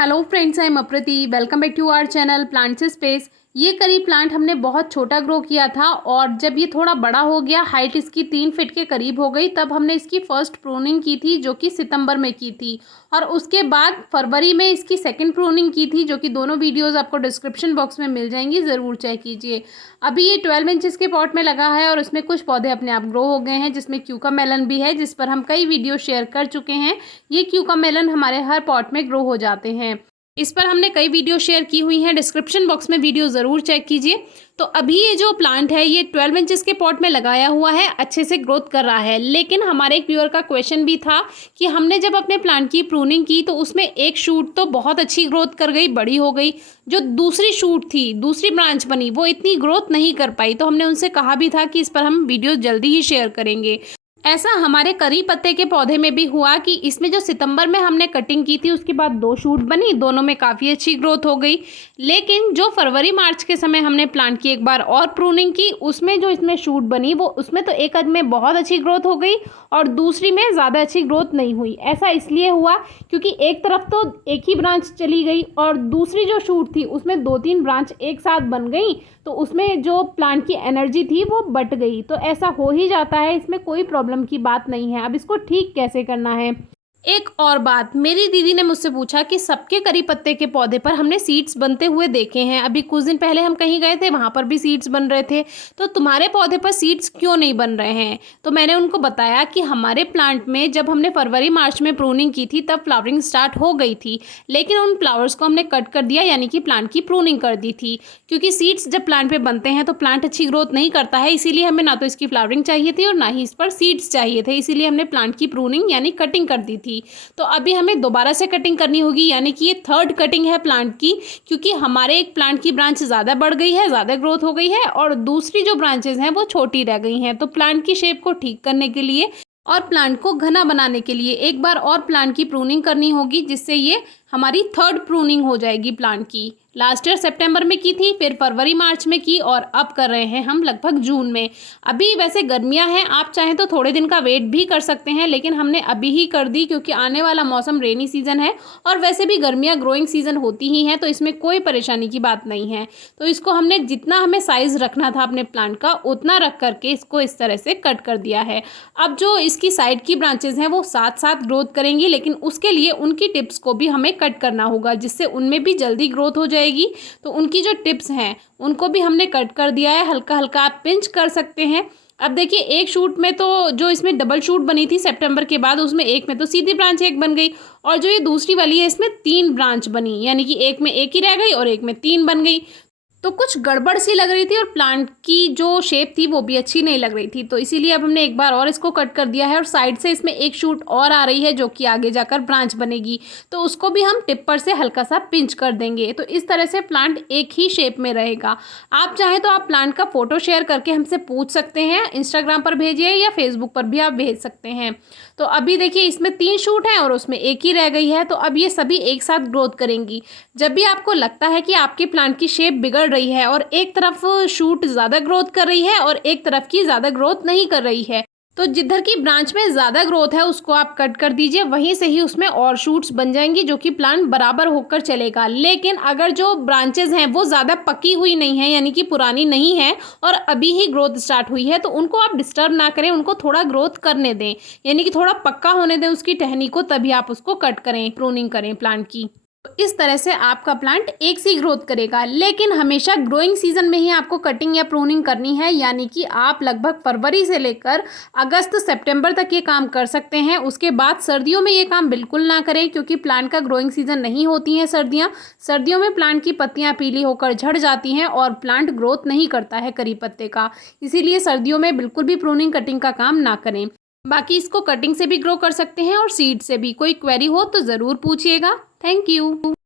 Hello friends, I am Aprati. Welcome back to our channel plants space. ये curry plant हमने बहुत छोटा grow किया था और जब ये थोड़ा बड़ा हो गया, हाइट इसकी 3 फीट के करीब हो गई, तब हमने इसकी फर्स्ट प्रूनिंग की थी जो कि सितंबर में की थी। और उसके बाद फरवरी में इसकी सेकंड प्रूनिंग की थी, जो कि दोनों वीडियोस आपको डिस्क्रिप्शन बॉक्स में मिल जाएंगी, ज़रूर चेक कीजिए। अभी ये 12 इंचेस के पॉट में लगा है और उसमें कुछ पौधे अपने आप ग्रो हो गए हैं, जिसमें क्यूका मेलन भी है, जिस पर हम कई वीडियो शेयर कर चुके हैं। ये क्यूका मेलन हमारे हर पॉट में ग्रो हो जाते हैं। इस पर हमने कई वीडियो शेयर की हुई हैं, डिस्क्रिप्शन बॉक्स में वीडियो ज़रूर चेक कीजिए। तो अभी ये जो प्लांट है ये 12 इंचेस के पॉट में लगाया हुआ है, अच्छे से ग्रोथ कर रहा है। लेकिन हमारे एक व्यूअर का क्वेश्चन भी था कि हमने जब अपने प्लांट की प्रूनिंग की तो उसमें एक शूट तो बहुत अच्छी ग्रोथ कर गई, बड़ी हो गई। जो दूसरी शूट थी, दूसरी ब्रांच बनी, वो इतनी ग्रोथ नहीं कर पाई। तो हमने उनसे कहा भी था कि इस पर हम वीडियो जल्दी ही शेयर करेंगे। ऐसा हमारे करी पत्ते के पौधे में भी हुआ कि इसमें जो सितंबर में हमने कटिंग की थी उसके बाद 2 शूट बनी, दोनों में काफ़ी अच्छी ग्रोथ हो गई। लेकिन जो फरवरी मार्च के समय हमने प्लांट की एक बार और प्रूनिंग की, उसमें जो इसमें शूट बनी वो उसमें तो एक में बहुत अच्छी ग्रोथ हो गई और दूसरी में ज़्यादा अच्छी ग्रोथ नहीं हुई। ऐसा इसलिए हुआ क्योंकि एक तरफ तो एक ही ब्रांच चली गई और दूसरी जो शूट थी उसमें 2-3 ब्रांच एक साथ बन गई, तो उसमें जो प्लांट की एनर्जी थी वो बट गई। तो ऐसा हो ही जाता है, इसमें कोई प्रॉब्लम की बात नहीं है। अब इसको ठीक कैसे करना है। एक और बात, मेरी दीदी ने मुझसे पूछा कि सबके करी पत्ते के पौधे पर हमने सीड्स बनते हुए देखे हैं, अभी कुछ दिन पहले हम कहीं गए थे, वहाँ पर भी सीड्स बन रहे थे, तो तुम्हारे पौधे पर सीड्स क्यों नहीं बन रहे हैं। तो मैंने उनको बताया कि हमारे प्लांट में जब हमने फरवरी मार्च में प्रूनिंग की थी तब फ्लावरिंग स्टार्ट हो गई थी, लेकिन उन फ्लावर्स को हमने कट कर दिया, यानी कि प्लांट की प्रूनिंग कर दी थी। क्योंकि सीड्स जब प्लांट पे बनते हैं तो प्लांट अच्छी ग्रोथ नहीं करता है, इसीलिए हमें ना तो इसकी फ्लावरिंग चाहिए थी और ना ही इस पर सीड्स चाहिए थे, इसीलिए हमने प्लांट की प्रूनिंग यानी कटिंग कर दी थी। तो अभी हमें दोबारा से कटिंग करनी होगी, यानी कि ये थर्ड कटिंग है प्लांट की, क्योंकि हमारे एक प्लांट की ब्रांच ज़्यादा बढ़ गई है, ज़्यादा ग्रोथ हो गई है और दूसरी जो ब्रांचेज हैं वो छोटी रह गई हैं। तो प्लांट की शेप को ठीक करने के लिए और प्लांट को घना बनाने के लिए एक बार और प्लांट की प्रूनिंग करनी होगी, जिससे ये हमारी थर्ड प्रूनिंग हो जाएगी प्लांट की। लास्ट ईयर सितंबर में की थी, फिर फरवरी मार्च में की और अब कर रहे हैं हम लगभग जून में। अभी वैसे गर्मियां हैं, आप चाहें तो थोड़े दिन का वेट भी कर सकते हैं, लेकिन हमने अभी ही कर दी क्योंकि आने वाला मौसम रेनी सीजन है और वैसे भी गर्मियां ग्रोइंग सीजन होती ही हैं, तो इसमें कोई परेशानी की बात नहीं है। तो इसको हमने जितना हमें साइज़ रखना था अपने प्लांट का उतना रख करके इसको इस तरह से कट कर दिया है। अब जो इसकी साइड की ब्रांचेज हैं वो साथ साथ ग्रोथ करेंगी, लेकिन उसके लिए उनकी टिप्स को भी हमें कट करना होगा, जिससे उनमें भी जल्दी ग्रोथ हो जाएगी। तो उनकी जो टिप्स हैं उनको भी हमने कट कर दिया है, हल्का हल्का आप पिंच कर सकते हैं। अब देखिए, एक शूट में तो जो इसमें डबल शूट बनी थी सितंबर के बाद, उसमें एक में तो सीधी ब्रांच एक बन गई और जो ये दूसरी वाली है इसमें 3 ब्रांच बनी, यानी कि एक में एक ही रह गई और एक में 3 बन गई। तो कुछ गड़बड़ सी लग रही थी और प्लांट की जो शेप थी वो भी अच्छी नहीं लग रही थी, तो इसीलिए अब हमने एक बार और इसको कट कर दिया है और साइड से इसमें एक शूट और आ रही है जो कि आगे जाकर ब्रांच बनेगी, तो उसको भी हम टिप पर से हल्का सा पिंच कर देंगे। तो इस तरह से प्लांट एक ही शेप में रहेगा। आप चाहें तो आप प्लांट का फोटो शेयर करके हमसे पूछ सकते हैं, इंस्टाग्राम पर भेजिए या फेसबुक पर भी आप भेज सकते हैं। तो अभी देखिए, इसमें 3 शूट हैं और उसमें एक ही रह गई है, तो अब ये सभी एक साथ ग्रोथ करेंगी। जब भी आपको लगता है कि आपके प्लांट की शेप बिगड़ रही है और एक तरफ शूट ज़्यादा ग्रोथ कर रही है और एक तरफ की ज़्यादा ग्रोथ नहीं कर रही है, तो जिधर की ब्रांच में ज़्यादा ग्रोथ है उसको आप कट कर दीजिए, वहीं से ही उसमें और शूट्स बन जाएंगी जो कि प्लांट बराबर होकर चलेगा। लेकिन अगर जो ब्रांचेज हैं वो ज़्यादा पकी हुई नहीं है, यानी कि पुरानी नहीं है और अभी ही ग्रोथ स्टार्ट हुई है, तो उनको आप डिस्टर्ब ना करें, उनको थोड़ा ग्रोथ करने दें, यानी कि थोड़ा पक्का होने दें उसकी टहनी को, तभी आप उसको कट करें, प्रूनिंग करें प्लांट की। तो इस तरह से आपका प्लांट एक सी ग्रोथ करेगा। लेकिन हमेशा ग्रोइंग सीजन में ही आपको कटिंग या प्रूनिंग करनी है, यानी कि आप लगभग फरवरी से लेकर अगस्त सितंबर तक ये काम कर सकते हैं। उसके बाद सर्दियों में ये काम बिल्कुल ना करें, क्योंकि प्लांट का ग्रोइंग सीजन नहीं होती हैं सर्दियों में प्लांट की पत्तियां पीली होकर झड़ जाती हैं और प्लांट ग्रोथ नहीं करता है करी पत्ते का, इसीलिए सर्दियों में बिल्कुल भी प्रूनिंग कटिंग का काम ना करें। बाकी इसको कटिंग से भी ग्रो कर सकते हैं और सीड से भी। कोई क्वेरी हो तो ज़रूर पूछिएगा। Thank you.